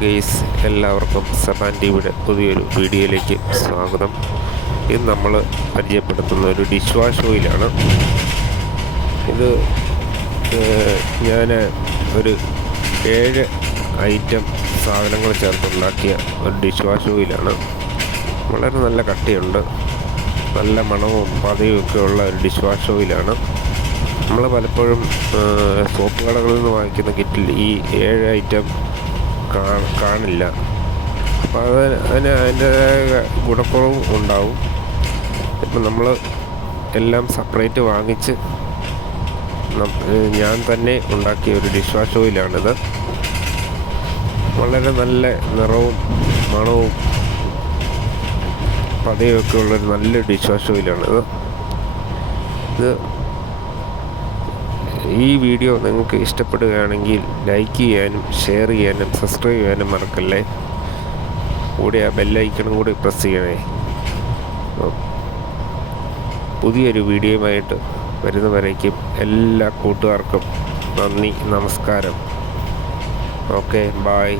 Guys, എല്ലാവർക്കും സബാൻ ടിവിയുടെ പുതിയൊരു വീഡിയോയിലേക്ക് സ്വാഗതം. ഇത് നമ്മൾ പരിചയപ്പെടുത്തുന്ന ഒരു ഡിഷ് വാഷ് ഓയിലാണ്. ഇത് ഞാൻ ഒരു 7 ഐറ്റം സാധനങ്ങൾ ചേർത്തുണ്ടാക്കിയ ഒരു ഡിഷ് വാഷ് ഓയിലാണ്. വളരെ നല്ല കട്ടിയുണ്ട്, നല്ല മണവും പതയും ഒക്കെ ഉള്ള ഒരു ഡിഷ് വാഷ് ഓയിലാണ്. നമ്മൾ പലപ്പോഴും സോപ്പ് കടകളിൽ നിന്ന് വാങ്ങിക്കുന്ന കിറ്റിൽ ഈ 7 ഐറ്റം കാണില്ല. അപ്പോൾ അതിൻ്റേതായ ഗുണക്കുറവും ഉണ്ടാവും. ഇപ്പം നമ്മൾ എല്ലാം സെപ്പറേറ്റ് വാങ്ങിച്ച് ഞാൻ തന്നെ ഉണ്ടാക്കിയ ഒരു ഡിഷ് വാഷ് ഓയിലാണിത്. വളരെ നല്ല നിറവും മണവും പതയൊക്കെ ഉള്ളൊരു നല്ല ഡിഷ് വാഷ് ഓയിലാണിത്. ഈ വീഡിയോ നിങ്ങൾക്ക് ഇഷ്ടപ്പെടുകയാണെങ്കിൽ ലൈക്ക് ചെയ്യാനും ഷെയർ ചെയ്യാനും സബ്സ്ക്രൈബ് ചെയ്യാനും മറക്കല്ലേ. കൂടെ ആ ബെല്ലൈക്കണും കൂടി പ്രസ് ചെയ്യണേ. പുതിയൊരു വീഡിയോയുമായിട്ട് വരുന്നവരേക്കും എല്ലാ കൂട്ടുകാർക്കും നന്ദി, നമസ്കാരം. Okay, bye.